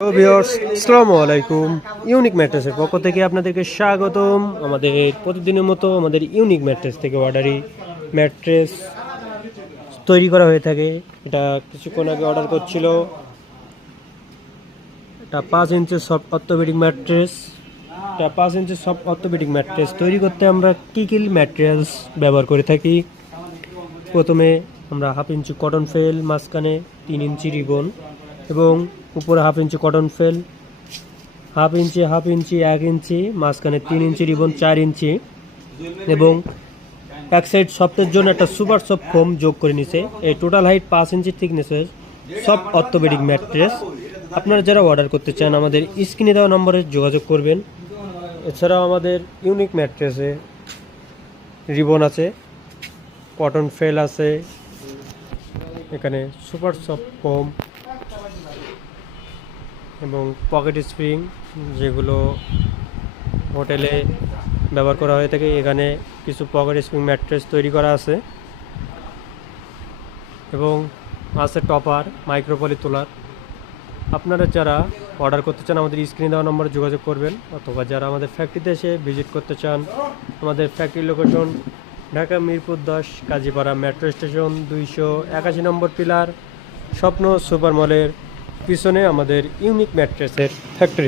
Hello viewers, আসসালামু আলাইকুম। Unique ম্যাট্রেসের পক্ষ থেকে আপনাদেরকে স্বাগতম। আমাদের প্রতিদিনের মতো আমাদের ইউনিক ম্যাট্রেস থেকে অর্ডারি ম্যাট্রেস তৈরি করা হয়ে থাকে। এটা কিছুক্ষণ আগে অর্ডার করছিল। এটা 5 ইঞ্চি সফট অর্থোপেডিক ম্যাট্রেস। এটা 5 ইঞ্চি সফট অর্থোপেডিক ম্যাট্রেস তৈরি করতে আমরা কী কী ম্যাটেরিয়ালস ব্যবহার করে থাকি। প্রথমে আমরা 1/2 ইঞ্চি কটন ফেল, মাঝখানে 3 ইঞ্চি রিবন এবং উপরে 1/2 ইঞ্চি কটন ফেল, 1/2 ইঞ্চি 1 ইঞ্চি, মাঝখানে 3 ইঞ্চি রিবন 4 ইঞ্চি এবং এক সাইড সফটের জন্য একটা সুপার সফট ফোম যোগ করে নিছে। এই টোটাল হাইট 5 ইঞ্চি থিকনেসের সফট অর্থোপেডিক ম্যাট্রেস। আপনারা যারা অর্ডার করতে চান আমাদের স্ক্রিনে দেওয়া নম্বরে যোগাযোগ করবেন। এছাড়াও আমাদের ইউনিক ম্যাট্রেসে রিবন আছে, কটন ফেল আছে, এখানে সুপার সফট ফোম এবং পকেট স্প্রিং, যেগুলো হোটেলে ব্যবহার করা হয়ে থাকে। এখানে কিছু পকেট স্প্রিং ম্যাট্রেস তৈরি করা আছে এবং আছে টপার, মাইক্রোপলি তোলার। আপনারা যারা অর্ডার করতে চান আমাদের স্ক্রিনে দেওয়া নম্বরে যোগাযোগ করবেন, অথবা যারা আমাদের ফ্যাক্টরিতে এসে ভিজিট করতে চান আমাদের factory location Dhaka Mirpur 10 Kazipara metro station 281 নম্বর পিলার, স্বপ্ন সুপার মলের পিছনে আমাদের ইউনিক ম্যাট্রেসের ফ্যাক্টরি।